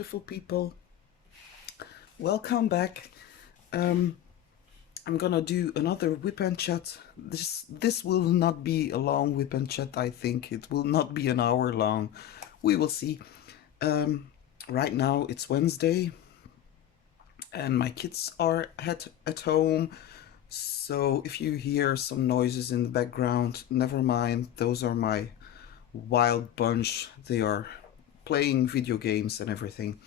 beautiful people. Welcome back. I'm gonna do another whip and chat. This will not be a long whip and chat. I think it will not be an hour long. We will see. Right now it's Wednesday, and my kids are at home. So if you hear some noises in the background, never mind. Those are my wild bunch. They are playing video games and everything.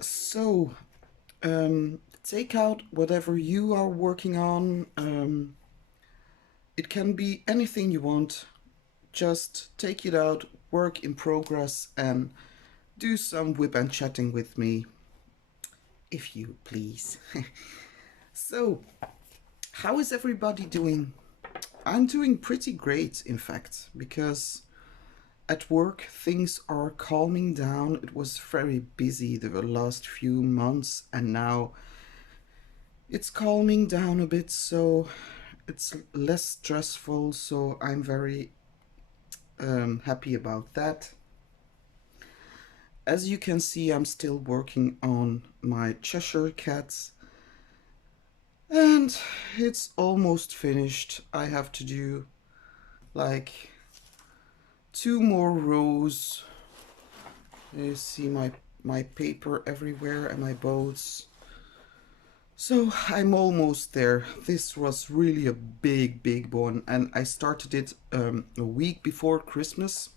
So take out whatever you are working on. It can be anything you want. Just take it out, work in progress, and do some whip and chatting with me, if you please. So, how is everybody doing? I'm doing pretty great, in fact, because at work things are calming down. It was very busy the last few months, and now it's calming down a bit, so it's less stressful, so I'm very happy about that. As you can see, I'm still working on my Cheshire cats, and it's almost finished. I have to do like 2 more rows. You see my paper everywhere and my boats. So I'm almost there. This was really a big one, and I started it a week before Christmas.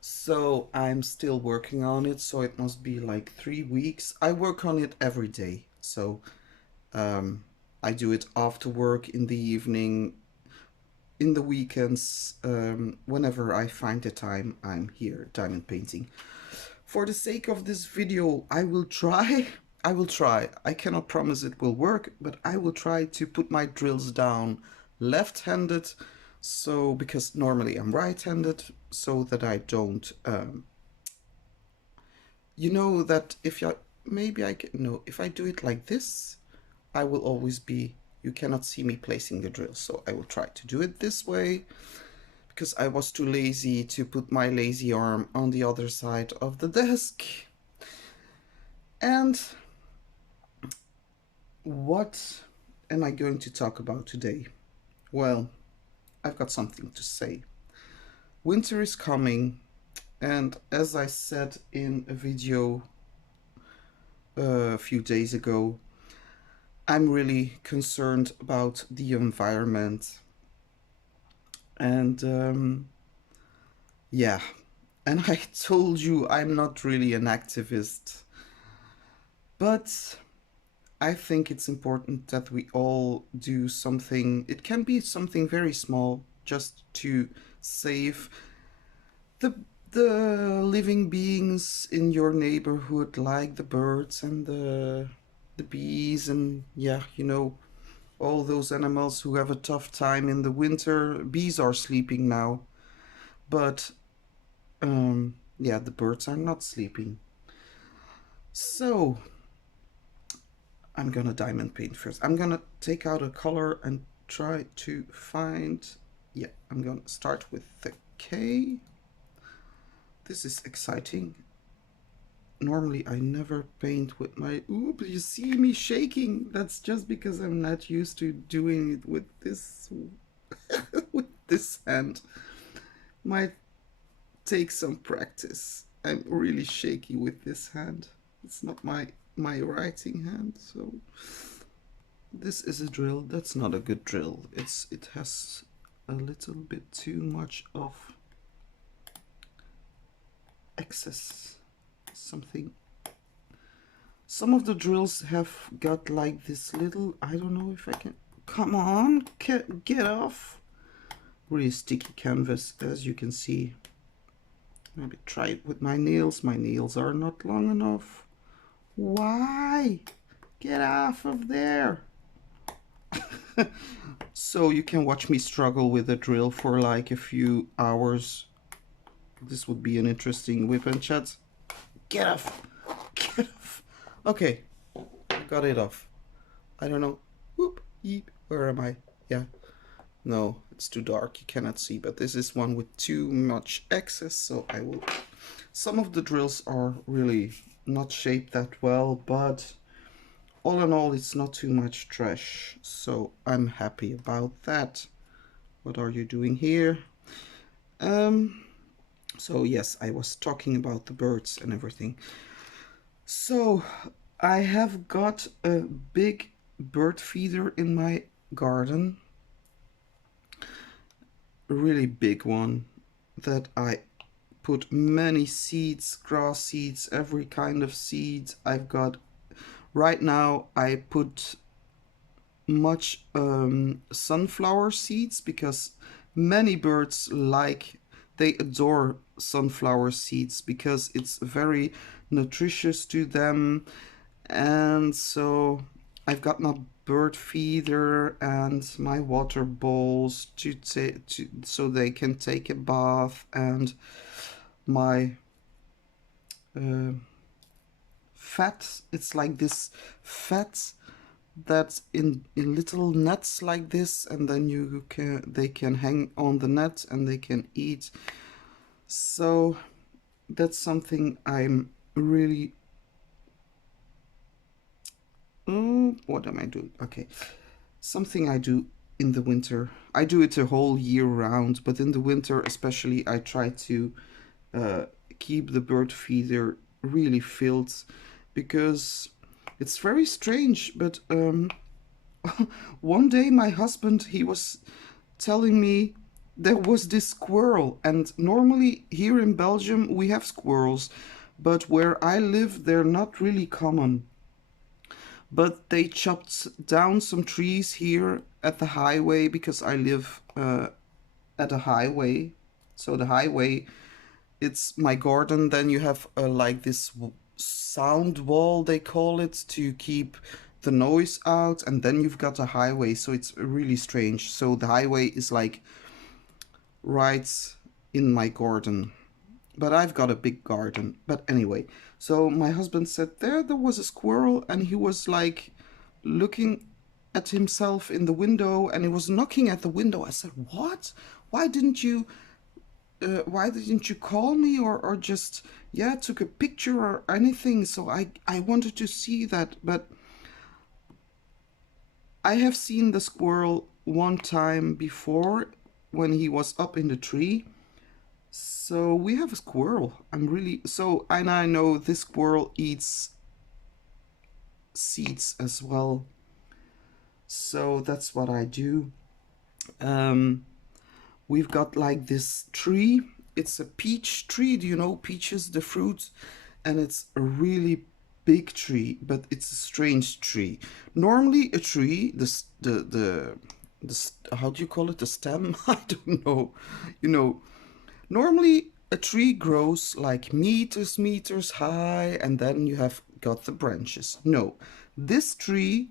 So I'm still working on it, so it must be like 3 weeks. I work on it every day, so I do it after work, in the evening, in the weekends, whenever I find the time. I'm here diamond painting. For the sake of this video, I will try. I cannot promise it will work, but I will try to put my drills down left-handed, so because normally I'm right-handed, so that I don't you know that if I if I do it like this, I will always be, you cannot see me placing the drill. So I will try to do it this way, because I was too lazy to put my lazy arm on the other side of the desk. And what am I going to talk about today? Well, I've got something to say. Winter is coming, and as I said in a video a few days ago, I'm really concerned about the environment. And yeah, and I told you I'm not really an activist, but I think it's important that we all do something. It can be something very small, just to save the living beings in your neighborhood, like the birds and the bees, and yeah, you know, all those animals who have a tough time in the winter. Bees are sleeping now, but yeah, the birds are not sleeping. So I'm gonna diamond paint first. I'm gonna take out a color and try to find, yeah, I'm gonna start with the K. This is exciting. Normally I never paint with my, oop, you see me shaking. That's just because I'm not used to doing it with this with this hand. Might take some practice. I'm really shaky with this hand. It's not my writing hand, so this is a drill. That's not a good drill. It has a little bit too much of excess something. Some of the drills have got like this little, I don't know if I can, come on, get off. Really sticky canvas, as you can see. Maybe try it with my nails. My nails are not long enough. Why? Get off of there. So you can watch me struggle with a drill for like a few hours. This would be an interesting whip and chat. Get off. Get off. Okay, got it off. I don't know. Whoop, yeep. Where am I? Yeah. No, it's too dark. You cannot see. But this is one with too much excess, so I will Some of the drills are really not shaped that well, but all in all, it's not too much trash, so I'm happy about that. What are you doing here? Um, so yes, I was talking about the birds and everything. So I have got a big bird feeder in my garden, a really big one that I put many seeds, grass seeds, every kind of seeds. I've got right now I put much sunflower seeds because many birds they adore sunflower seeds because it's very nutritious to them. And so I've got my bird feeder and my water bowls so they can take a bath, and my uh, fat. It's like this fat that's in little nets like this, and then they can hang on the net and they can eat. So that's something I'm really. Oh, what am I doing? Okay, something I do in the winter. I do it a whole year round, but in the winter especially, I try to uh, keep the bird feeder really filled because it's very strange. But one day my husband, he was telling me there was this squirrel, and normally here in Belgium we have squirrels, but where I live they're not really common. But they chopped down some trees here at the highway because I live at a highway. So the highway, it's my garden. Then you have like this sound wall, they call it, to keep the noise out. And then you've got a highway. So it's really strange. So the highway is like right in my garden. But I've got a big garden. But anyway, so my husband said there was a squirrel, and he was like looking at himself in the window, and he was knocking at the window. I said, "What? Why didn't you why didn't you call me, or just, yeah, took a picture or anything?" So I wanted to see that, but I have seen the squirrel one time before when he was up in the tree. So we have a squirrel. I'm really so, and I know this squirrel eats seeds as well. So that's what I do. Um, we've got like this tree. It's a peach tree. Do you know peaches, the fruit? And it's a really big tree, but it's a strange tree. Normally, a tree, how do you call it? The stem? I don't know. You know, normally a tree grows like meters high, and then you have got the branches. No, this tree,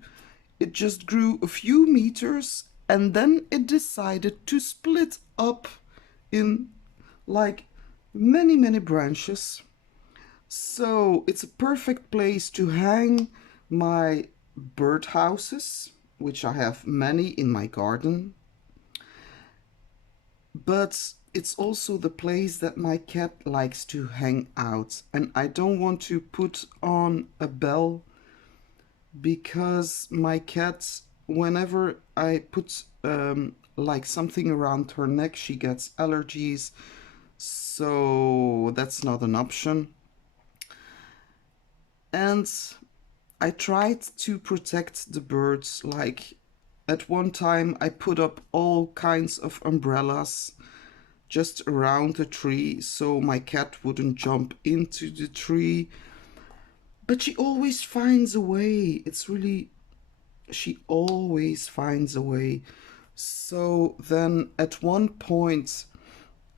it just grew a few meters, and then it decided to split up in like many branches. So it's a perfect place to hang my birdhouses, which I have many in my garden. But it's also the place that my cat likes to hang out. And I don't want to put on a bell because my cat, whenever I put like something around her neck, she gets allergies. So that's not an option. And I tried to protect the birds. Like at one time, I put up all kinds of umbrellas just around the tree so my cat wouldn't jump into the tree. But she always finds a way. She always finds a way. So then at one point,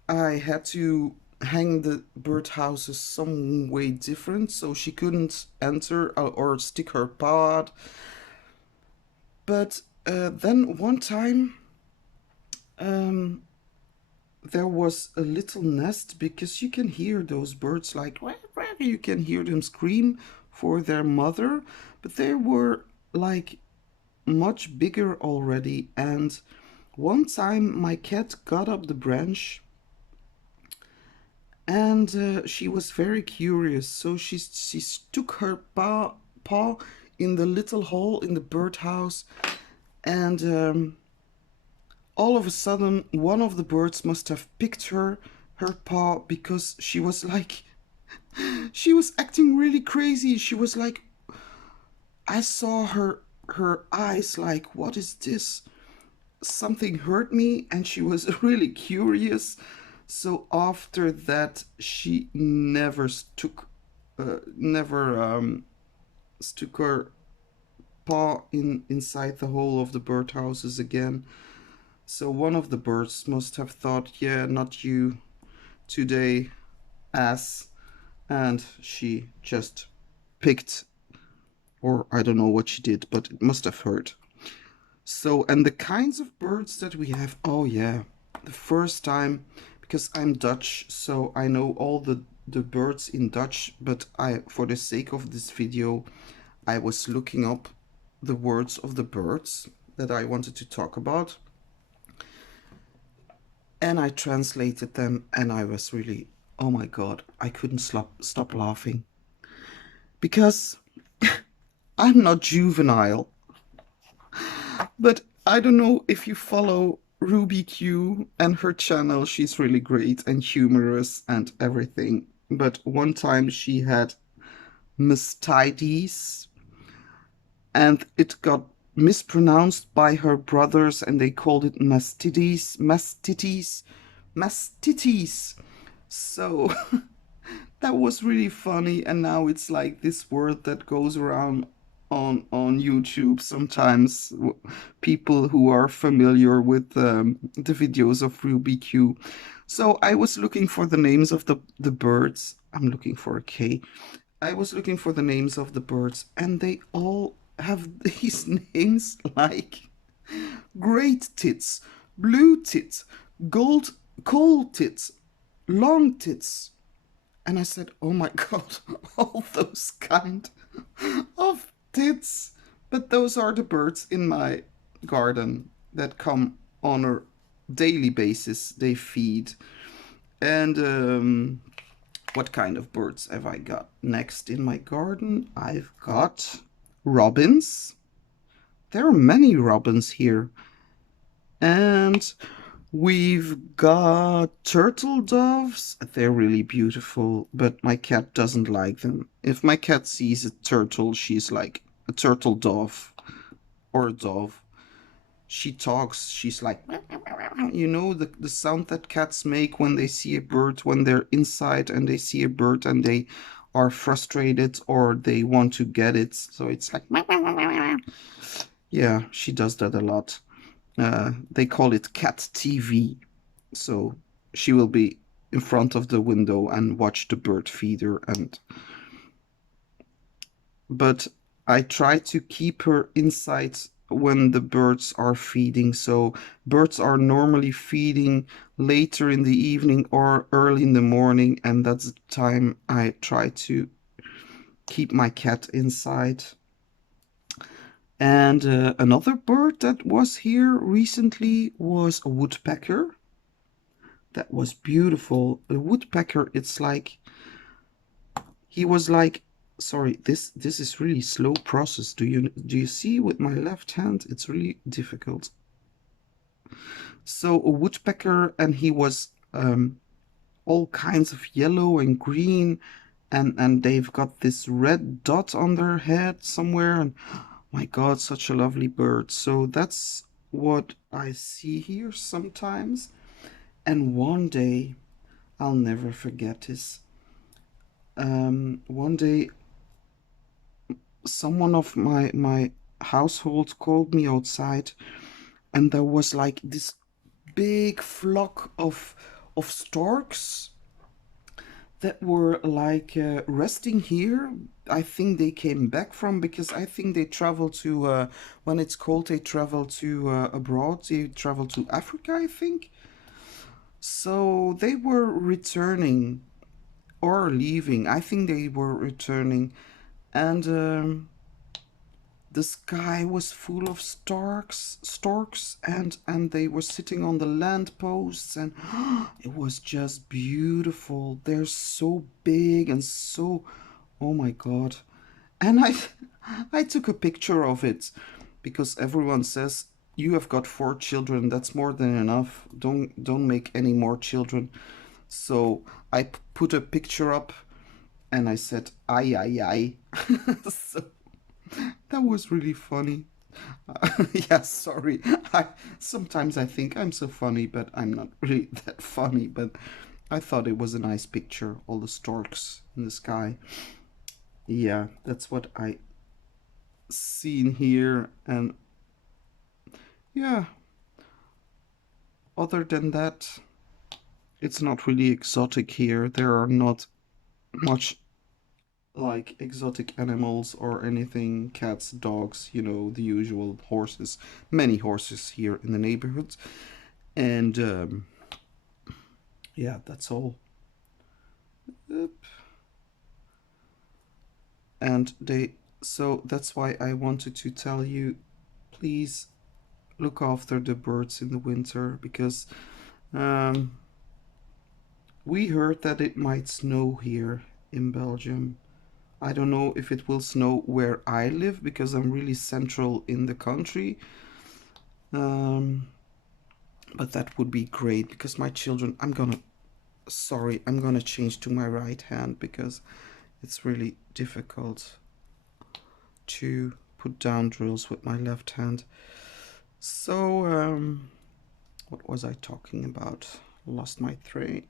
I had to hang the birdhouses some way different so she couldn't enter or stick her paw out. But then one time, um, there was a little nest because you can hear those birds like you can hear them scream for their mother, but they were like much bigger already. And one time my cat got up the branch and she was very curious. So she stuck her paw in the little hole in the birdhouse, and all of a sudden, one of the birds must have picked her paw because she was like, she was acting really crazy. She was like, I saw her eyes like, what is this? Something hurt me, and she was really curious. So after that, she never stuck her paw inside the hole of the birdhouses again. So one of the birds must have thought, yeah, not you today, ass, and she just picked, or I don't know what she did, but it must have hurt. So, and the kinds of birds that we have, oh yeah, the first time, because I'm Dutch, so I know all the birds in Dutch, but for the sake of this video, I was looking up the words of the birds that I wanted to talk about, and I translated them, and I was really, oh my god, I couldn't stop laughing. Because I'm not juvenile, but I don't know if you follow Ruby Q and her channel. She's really great and humorous and everything. But one time she had mastitis, and it got mispronounced by her brothers, and they called it mastitis. So that was really funny, and now it's like this word that goes around on YouTube sometimes. People who are familiar with the videos of Ruby Q. So I was looking for the names of the birds. I'm looking for a K. I was looking for the names of the birds, and they all have these names like great tits, blue tits, gold coal tits, long tits. And I said, oh my god, all those kind of tits. But those are the birds in my garden that come on a daily basis. They feed. And what kind of birds have I got next in my garden? I've got robins. There are many robins here. And we've got turtle doves. They're really beautiful, but my cat doesn't like them. If my cat sees a turtle, she's like, a turtle dove or a dove. She talks, she's like, you know, the sound that cats make when they see a bird, when they're inside and they see a bird and they are frustrated or they want to get it. So it's like, yeah, she does that a lot. They call it cat TV. So she will be in front of the window and watch the bird feeder, and but I try to keep her inside when the birds are feeding. So birds are normally feeding later in the evening or early in the morning, and that's the time I try to keep my cat inside. And another bird that was here recently was a woodpecker. That was beautiful. A woodpecker, it's like, he was like, sorry, this is really slow process. Do you see with my left hand? It's really difficult. So a woodpecker, and he was all kinds of yellow and green, and they've got this red dot on their head somewhere, and my god, such a lovely bird. So that's what I see here sometimes. And one day, I'll never forget this. One day, someone of my household called me outside, and there was like this big flock of storks that were like resting here. I think they came back from, because I think they travel to when it's cold, they travel to abroad. They travel to Africa, I think. So they were returning or leaving. I think they were returning, and the sky was full of storks, and they were sitting on the lampposts, and it was just beautiful. They're so big and so, oh my god. And I took a picture of it because everyone says you have got 4 children, that's more than enough, don't make any more children. So I put a picture up and I said ay ay ay. So that was really funny. Yeah, sorry. I sometimes I think I'm so funny, but I'm not really that funny. But I thought it was a nice picture, all the storks in the sky. Yeah, that's what I seen here. And yeah, other than that, it's not really exotic here. There are not much like exotic animals or anything, cats, dogs, the usual horses, many horses here in the neighborhood. And yeah, that's all. Yep. And so that's why I wanted to tell you, please look after the birds in the winter, because um, we heard that it might snow here in Belgium. I don't know if it will snow where I live because I'm really central in the country. Um, but that would be great because my children, I'm gonna change to my right hand because it's really difficult to put down drills with my left hand. So, what was I talking about? Lost my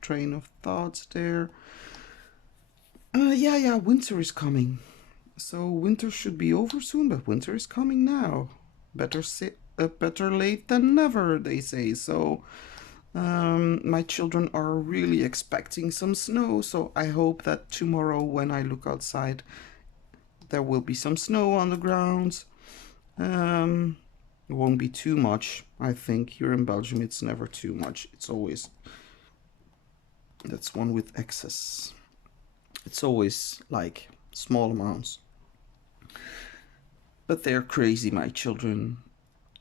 train of thoughts there. Yeah, winter is coming. So winter should be over soon, but winter is coming now. Better late than never, they say. So my children are really expecting some snow. So I hope that tomorrow, when I look outside, there will be some snow on the ground. It won't be too much. I think here in Belgium, it's never too much. It's always that's one with excess. It's always like small amounts. But they're crazy, my children.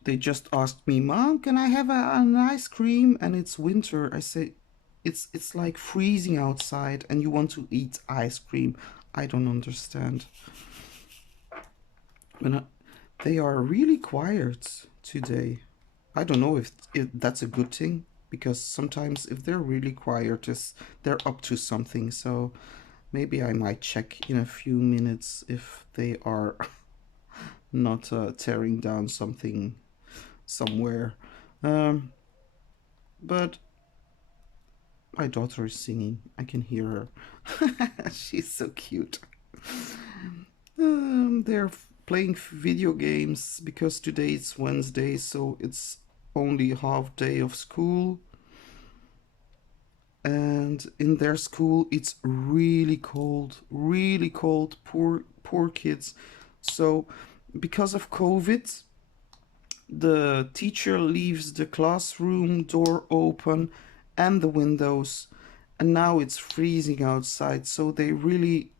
They just asked me, Mom, can I have an ice cream? And it's winter. I say, it's like freezing outside and you want to eat ice cream. I don't understand. But they are really quiet today. I don't know if that's a good thing, because sometimes if they're really quiet, they're up to something. So maybe I might check in a few minutes if they are not tearing down something somewhere. Um, but my daughter is singing. I can hear her. She's so cute. They're playing video games because today it's Wednesday, so it's only half day of school. And in their school, it's really cold, really cold. Poor kids. So, because of COVID, the teacher leaves the classroom door open and the windows, and now it's freezing outside, so they really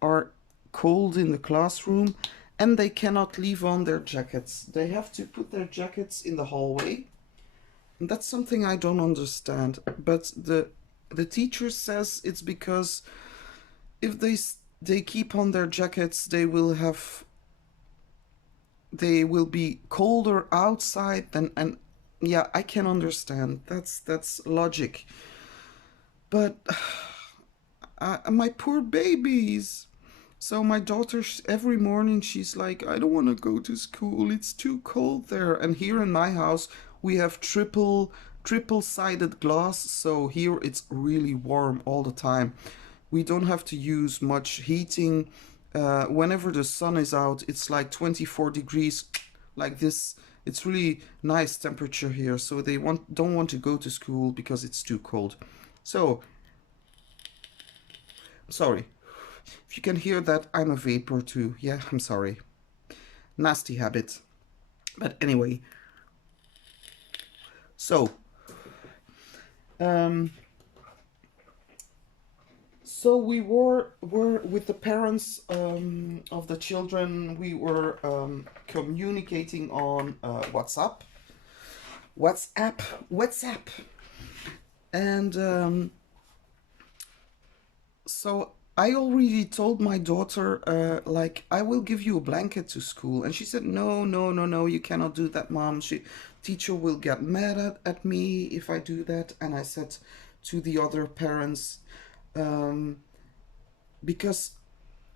are cold in the classroom, and they cannot leave on their jackets. They have to put their jackets in the hallway. And that's something I don't understand, but the teacher says it's because if they keep on their jackets, they will be colder outside than. And yeah, I can understand, that's logic, but my poor babies. So my daughter, every morning she's like, I don't want to go to school, it's too cold there. And here in my house we have triple sided glass, so here it's really warm all the time. We don't have to use much heating. Whenever the sun is out, it's like 24 degrees, like this. It's really nice temperature here, so they don't want to go to school because it's too cold. So, sorry. If you can hear that, I'm a vapor too. Yeah, I'm sorry. Nasty habit. But anyway, so um, So we were with the parents of the children. We were communicating on WhatsApp, WhatsApp, and so I already told my daughter, like, I will give you a blanket to school, and she said, no, no, no, no, you cannot do that, mom. Teacher will get mad at me if I do that. And I said to the other parents, um, because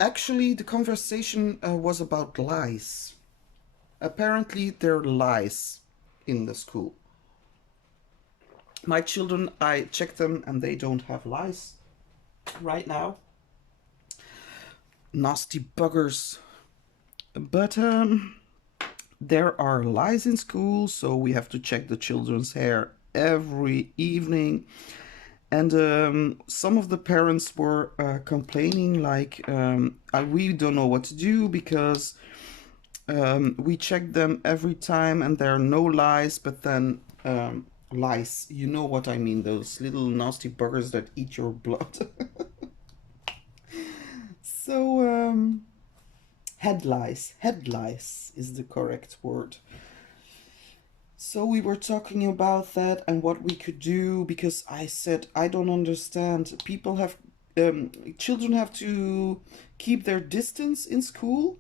actually the conversation was about lice. Apparently, there are lice in the school. My children, I checked them, and they don't have lice right now. Nasty buggers. But there are lice in school, so we have to check the children's hair every evening. And some of the parents were complaining, like, we don't know what to do because we check them every time and there are no lice, but then lice, you know what I mean, those little nasty buggers that eat your blood. So, head lice is the correct word. So we were talking about that and what we could do, because I said I don't understand. Children have to keep their distance in school.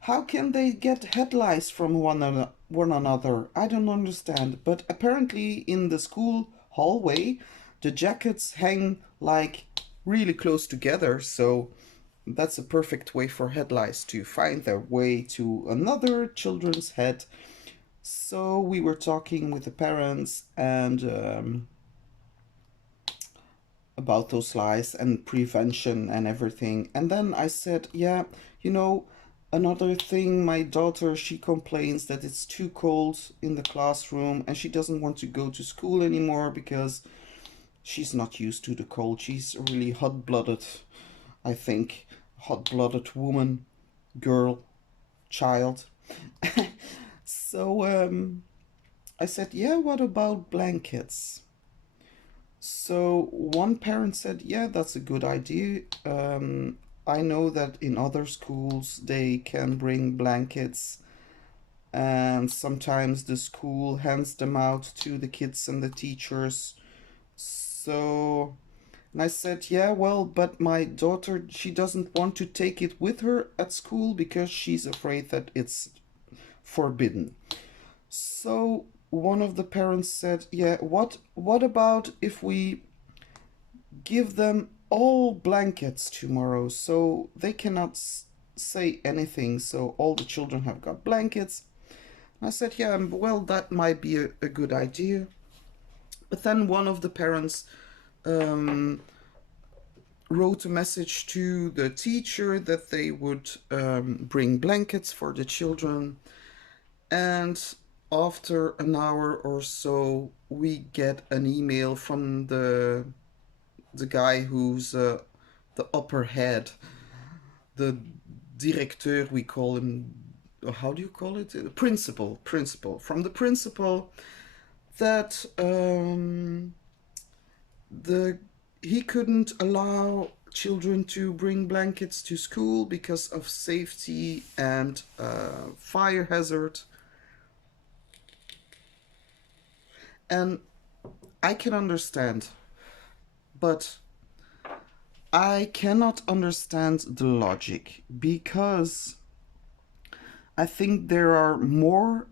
How can they get head lice from one another? I don't understand. But apparently in the school hallway, the jackets hang like really close together, so that's a perfect way for head lice to find their way to another children's head. So we were talking with the parents and about those lies and prevention and everything. And then I said, yeah, you know, another thing, my daughter, she complains that it's too cold in the classroom and she doesn't want to go to school anymore because she's not used to the cold. She's a really hot-blooded, I think, hot-blooded woman, girl, child. So I said, yeah, what about blankets? So one parent said, yeah, that's a good idea. I know that in other schools they can bring blankets, and sometimes the school hands them out to the kids and the teachers. So, and I said, yeah, well, but my daughter, she doesn't want to take it with her at school because she's afraid that it's forbidden. So one of the parents said, yeah, what about if we give them all blankets tomorrow so they cannot say anything, so all the children have got blankets? I said, yeah, well, that might be a good idea. But then one of the parents um, wrote a message to the teacher that they would bring blankets for the children. And after an hour or so, we get an email from the guy who's the upper head, the directeur, we call him. How do you call it? Principal. From the principal, that the he couldn't allow children to bring blankets to school because of safety and fire hazard. And I can understand, but I cannot understand the logic, because I think there are more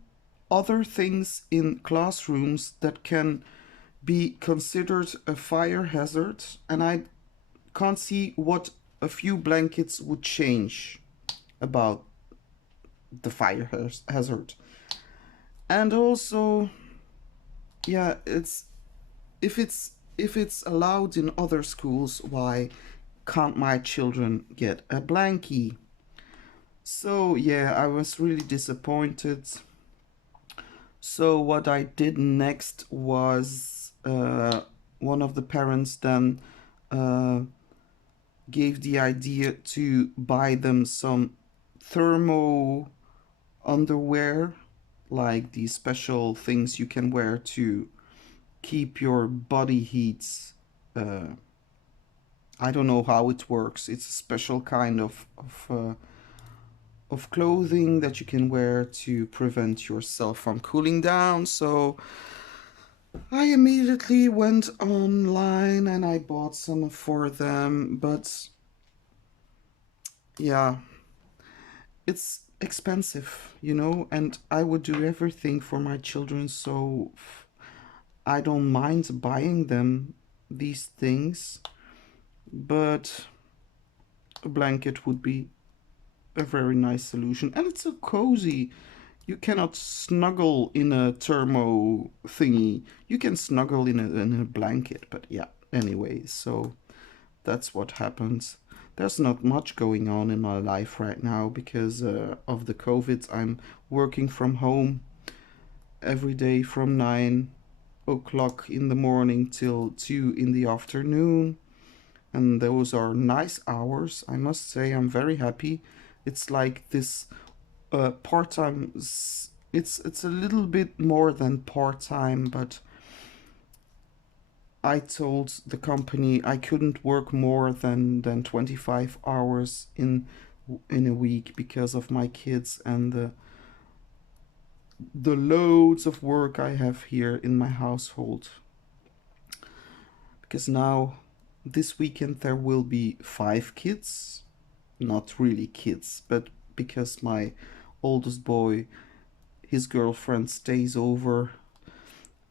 other things in classrooms that can be considered a fire hazard, and I can't see what a few blankets would change about the fire hazard. And also, yeah, if it's allowed in other schools, why can't my children get a blankie? So yeah, I was really disappointed. So what I did next was one of the parents then uh, gave the idea to buy them some thermo underwear, like these special things you can wear to keep your body heats uh, I don't know how it works. It's a special kind of clothing that you can wear to prevent yourself from cooling down. So I immediately went online and I bought some for them. But yeah, it's expensive, and I would do everything for my children, so I don't mind buying them these things, but a blanket would be a very nice solution. And it's so cozy. You cannot snuggle in a thermo thingy. You can snuggle in a blanket, but yeah, anyway, so that's what happens. There's not much going on in my life right now because of the COVID. I'm working from home every day from 9 o'clock in the morning till 2 in the afternoon. And those are nice hours. I must say, I'm very happy. It's like this part time. It's a little bit more than part time, but I told the company I couldn't work more than 25 hours in a week because of my kids and the loads of work I have here in my household. Because now this weekend there will be 5 kids, not really kids, but because my oldest boy, his girlfriend stays over,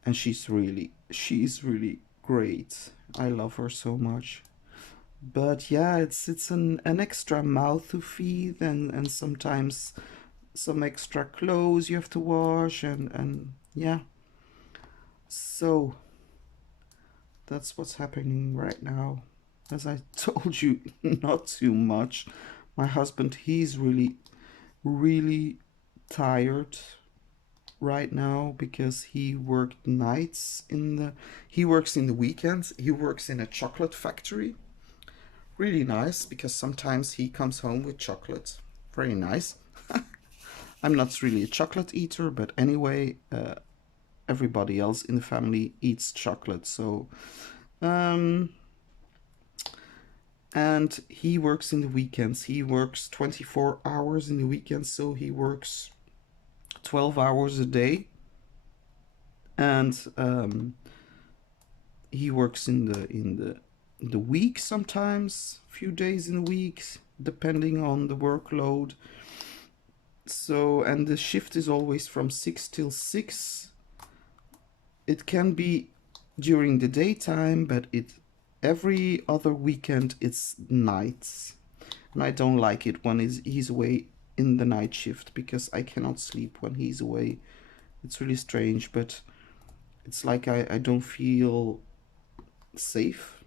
and she's really great. I love her so much. But yeah, it's an extra mouth to feed, and sometimes some extra clothes you have to wash, and yeah. So that's what's happening right now. As I told you, not too much. My husband, he's really tired right now because he works in the weekends. He works in a chocolate factory. Really nice because sometimes he comes home with chocolate. Very nice. I'm not really a chocolate eater, but anyway, everybody else in the family eats chocolate. So um and he works in the weekends. He works 24 hours in the weekends, so he works 12 hours a day. And he works in the week, sometimes a few days in a week, depending on the workload. So, and the shift is always from 6 till 6. It can be during the daytime, but every other weekend it's nights. And I don't like it when he's away in the night shift because I cannot sleep when he's away. It's really strange, but it's like I don't feel safe.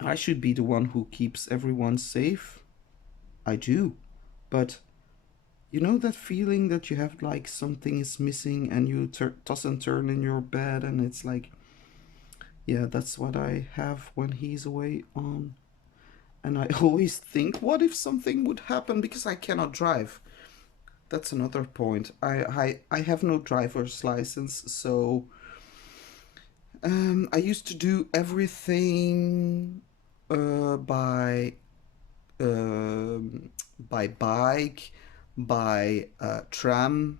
I should be the one who keeps everyone safe. I do. But you know that feeling that you have like something is missing and you toss and turn in your bed, and it's like, yeah, that's what I have when he's away on. And I always think, what if something would happen because I cannot drive? That's another point. I have no driver's license, so I used to do everything uh, by um, by bike, by tram,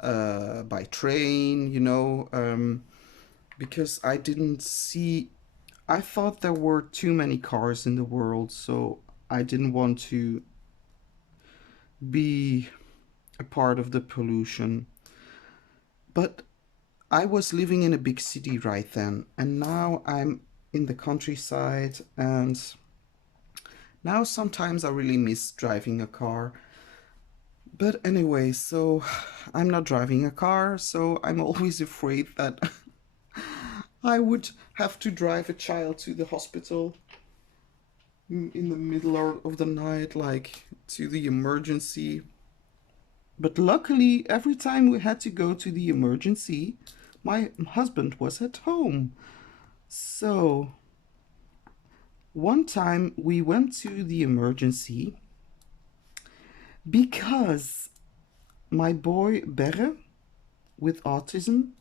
by train, because I didn't see. I thought there were too many cars in the world, so I didn't want to be a part of the pollution. But I was living in a big city right then, and now I'm in the countryside, and now sometimes I really miss driving a car. But anyway, so I'm not driving a car, so I'm always afraid that I would have to drive a child to the hospital in the middle of the night, like to the emergency. But luckily, every time we had to go to the emergency, my husband was at home. So one time we went to the emergency because my boy Berre with autism,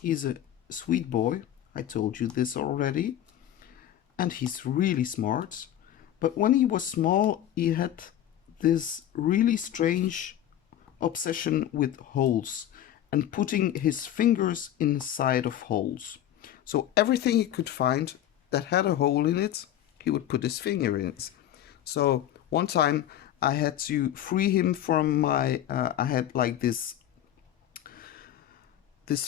he's a sweet boy. I told you this already. And he's really smart. But when he was small, he had this really strange obsession with holes and putting his fingers inside of holes. So everything he could find that had a hole in it, he would put his finger in it. So one time I had to free him from my, I had like this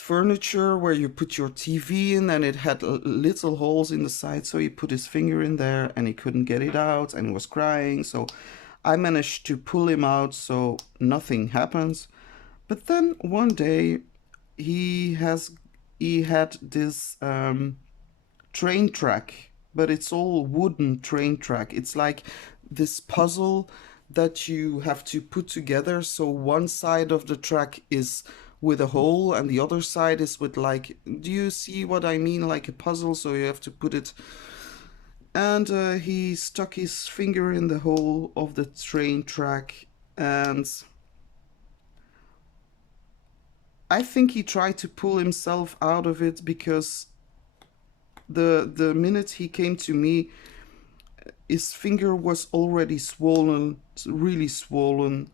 furniture where you put your TV in, and it had little holes in the side, so he put his finger in there and he couldn't get it out and he was crying. So I managed to pull him out so nothing happens. But then one day he has he had this train track, but it's all wooden train track. It's like this puzzle that you have to put together. So one side of the track is with a hole and the other side is with, like, do you see what I mean? Like a puzzle, so you have to put it. And he stuck his finger in the hole of the train track, and I think he tried to pull himself out of it, because the minute he came to me, his finger was already swollen, really swollen.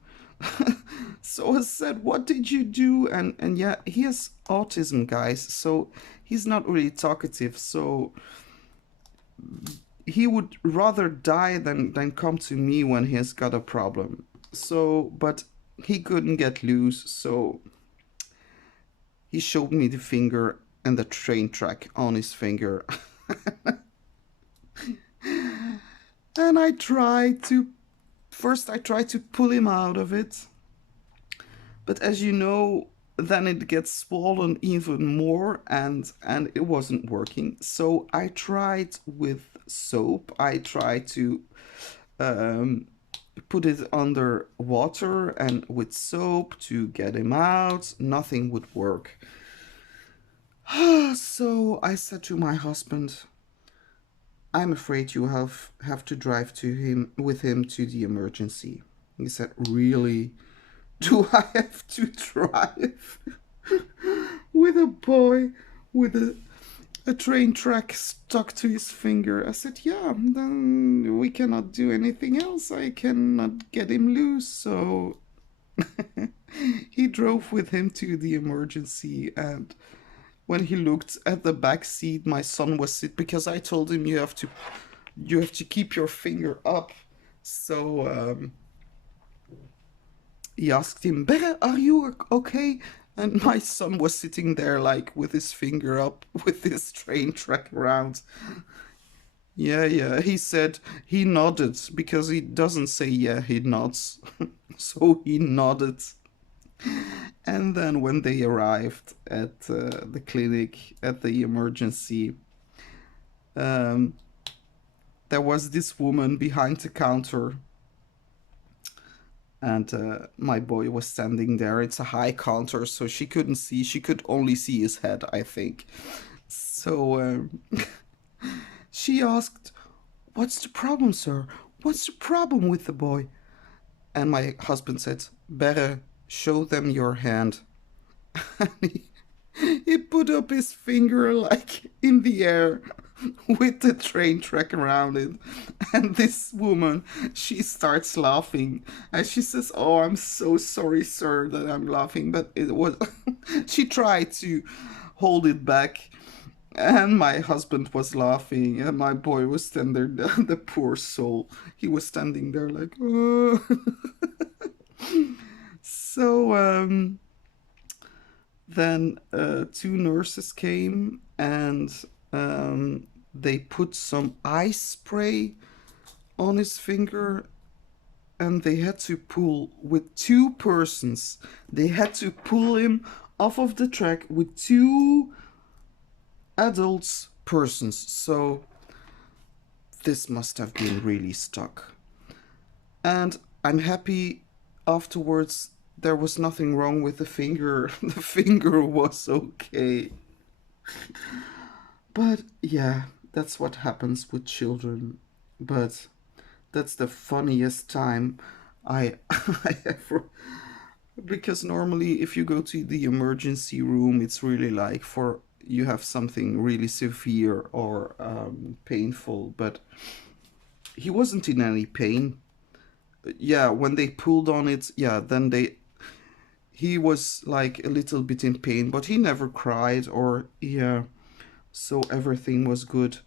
So I said, "What did you do?" And yeah, he has autism, guys. So he's not really talkative. So he would rather die than come to me when he has got a problem. So, but he couldn't get loose. So he showed me the finger and the train track on his finger. And I tried to pull him out of it. But as you know, then it gets swollen even more, and it wasn't working. So I tried with soap. I tried to um, put it under water and with soap to get him out. Nothing would work. So I said to my husband, "I'm afraid you have to drive to him with him to the emergency." He said, "Really? Do I have to drive with a boy with a train track stuck to his finger?" I said, "Yeah, then we cannot do anything else. I cannot get him loose." So he drove with him to the emergency, and when he looked at the back seat, my son was sitting, because I told him you have to keep your finger up. So he asked him, "Bere, are you okay?" And my son was sitting there, like, with his finger up, with his train track around. Yeah, yeah. He said he nodded, because he doesn't say yeah, he nods. So he nodded. And then when they arrived at the clinic, at the emergency, um, there was this woman behind the counter, and my boy was standing there. It's a high counter, so she couldn't see. She could only see his head, I think. So she asked, "What's the problem, sir? What's the problem with the boy?" And my husband said, "Better show them your hand." And he put up his finger, like, in the air with the train track around it. And this woman, she starts laughing, and she says, "Oh, I'm so sorry, sir, that I'm laughing." But it was she tried to hold it back, and my husband was laughing, and my boy was standing there, the poor soul, he was standing there like, oh. So then two nurses came, and they put some ice spray on his finger, and they had to pull with two persons. They had to pull him off of the track with two adults persons. So this must have been really stuck. And I'm happy afterwards there was nothing wrong with the finger. The finger was okay. But yeah, that's what happens with children. But that's the funniest time I ever, because normally if you go to the emergency room, it's really like for you have something really severe or painful, but he wasn't in any pain. Yeah, when they pulled on it, yeah, then he was like a little bit in pain, but he never cried or yeah, so everything was good.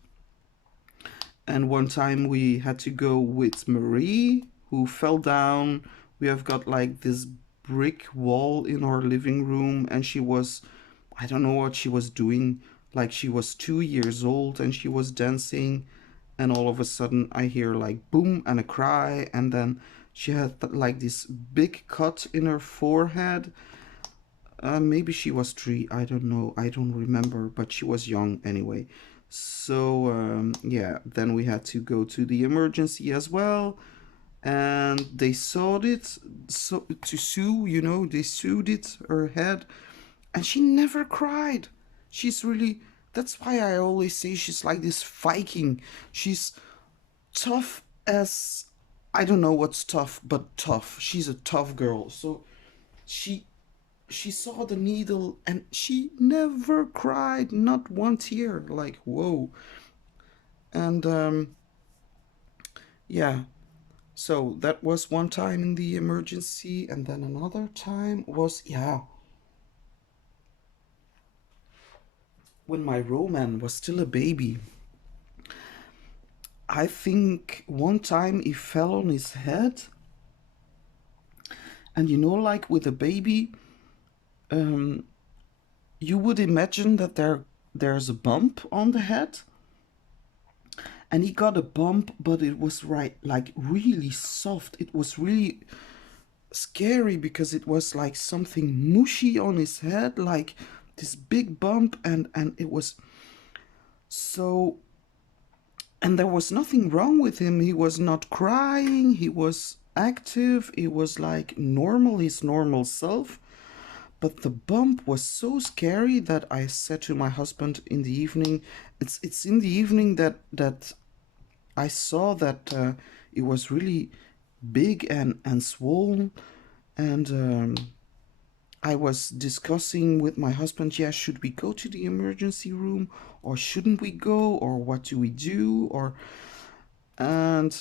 And one time we had to go with Marie, who fell down. We have got like this brick wall in our living room, and she was, I don't know what she was doing. Like she was 2 years old and she was dancing, and all of a sudden I hear like boom and a cry, and then she had like this big cut in her forehead. Maybe she was 3. I don't know. I don't remember, but she was young anyway. So yeah, then we had to go to the emergency as well, and they sewed it so to sew. They sewed it her head, and she never cried. She's really. That's why I always say she's like this Viking. She's tough as, I don't know what's tough, but tough. She's a tough girl. So she she saw the needle and she never cried, not one tear. Like, whoa. And yeah, so that was one time in the emergency, and then another time was, yeah, when my Roman was still a baby. I think one time he fell on his head, and like with a baby, um, you would imagine that there's a bump on the head, and he got a bump, but it was right, like really soft. It was really scary because it was like something mushy on his head, like this big bump, and it was so. And there was nothing wrong with him. He was not crying. He was active. He was like normal, his normal self. But the bump was so scary that I said to my husband in the evening, it's in the evening that I saw that it was really big and swollen, and I was discussing with my husband, yeah, should we go to the emergency room or shouldn't we go, or what do we do, or and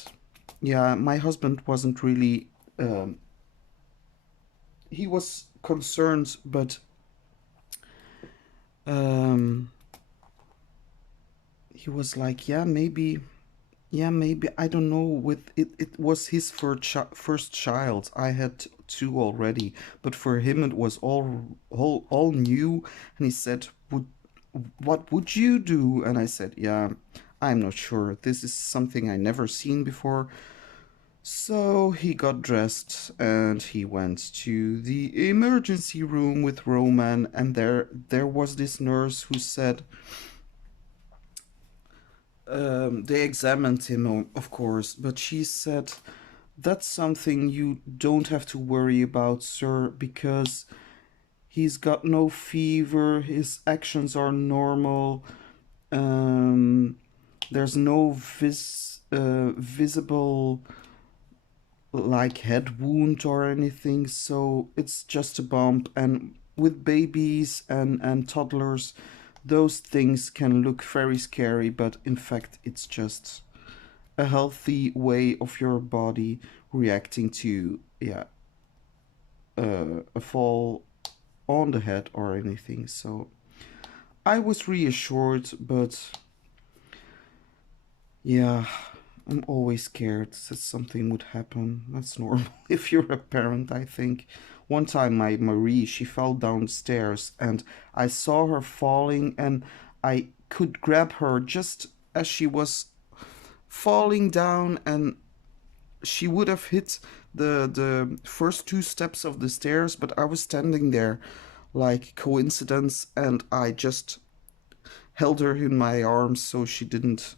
yeah, my husband wasn't really he was concerned, but um he was like, yeah, maybe, I don't know. With it, it was his first child. I had two already, but for him it was all new. And he said, what would you do?" And I said, "Yeah, I'm not sure. This is something I never seen before." So he got dressed and he went to the emergency room with Roman, and there was this nurse who said, they examined him, of course, but she said, "That's something you don't have to worry about, sir, because he's got no fever, his actions are normal, um, there's no visible like head wound or anything, so it's just a bump. And with babies and toddlers, those things can look very scary, but in fact, it's just a healthy way of your body reacting to, yeah, a fall on the head or anything." So I was reassured, but yeah, I'm always scared that something would happen. That's normal if you're a parent, I think. One time, my Marie, she fell downstairs, and I saw her falling, and I could grab her just as she was falling down, and she would have hit the first two steps of the stairs, but I was standing there like coincidence, and I just held her in my arms so she didn't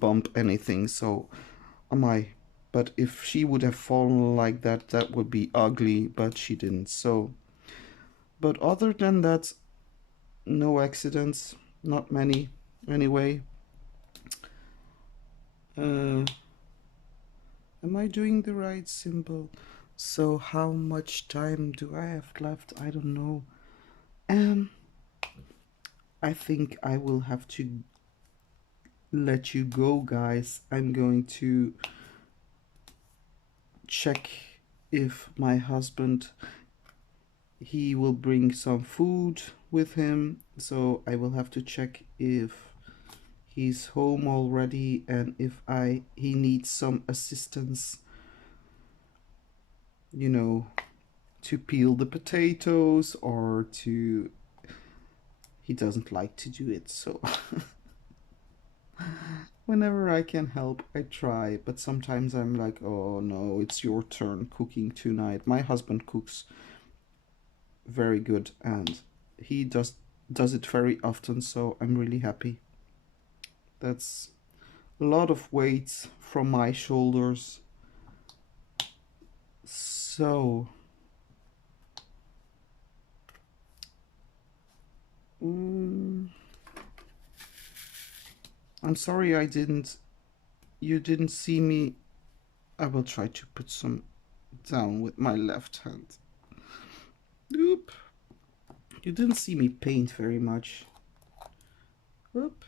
bump anything. So am I, but if she would have fallen like that, that would be ugly, but she didn't. So, but other than that, no accidents, not many anyway. uh am I doing the right symbol? So how much time do I have left? I don't know. um I think I will have to let you go, guys. I'm going to check if my husband he will bring some food with him, so I will have to check if he's home already and if I he needs some assistance, you know, to peel the potatoes or to he doesn't like to do it, so whenever I can help I try, but sometimes I'm like, oh no, it's your turn cooking tonight. My husband cooks very good and he does it very often, so I'm really happy. That's a lot of weight from my shoulders. So mm, I'm sorry you didn't see me. I will try to put some down with my left hand. Oop. You didn't see me paint very much. Oop.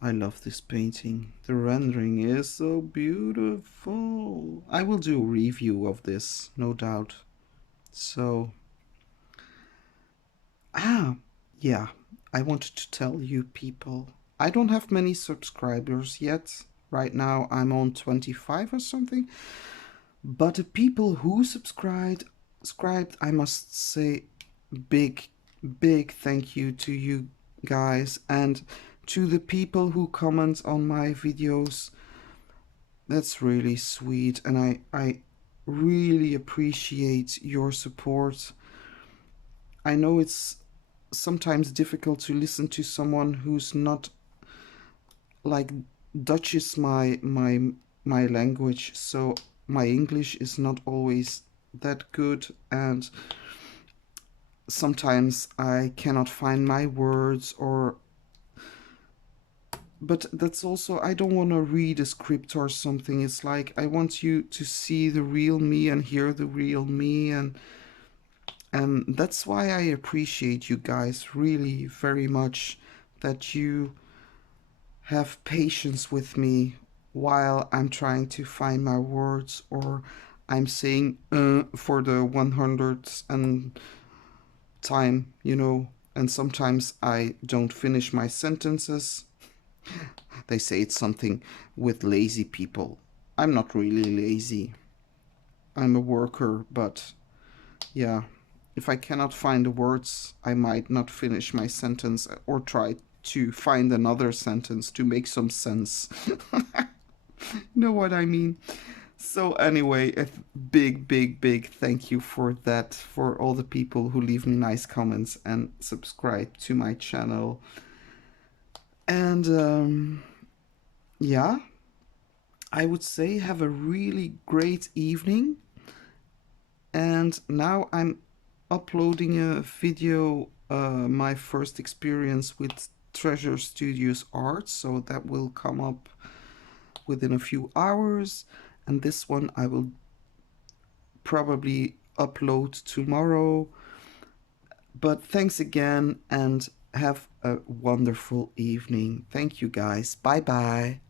I love this painting. The rendering is so beautiful. I will do a review of this, no doubt. So, yeah, I wanted to tell you people. I don't have many subscribers yet. Right now I'm on 25 or something. But the people who subscribed, I must say big, big thank you to you guys and to the people who comment on my videos. That's really sweet, and I really appreciate your support. I know it's sometimes difficult to listen to someone who's not like Dutch is my language, so my English is not always that good, and sometimes I cannot find my words or but that's also I don't want to read a script or something. It's like I want you to see the real me and hear the real me, and that's why I appreciate you guys really very much, that you have patience with me while I'm trying to find my words or I'm saying for the 100th and time, and sometimes I don't finish my sentences. They say it's something with lazy people. I'm not really lazy. I'm a worker, but yeah, if I cannot find the words, I might not finish my sentence or try to find another sentence to make some sense. Know what I mean? So, anyway, a big, big, big thank you for that, for all the people who leave me nice comments and subscribe to my channel. And yeah, I would say have a really great evening. And now I'm uploading a video, my first experience with Treasure Studios art, so that will come up within a few hours, and this one I will probably upload tomorrow. But thanks again and have a wonderful evening. Thank you guys. Bye bye.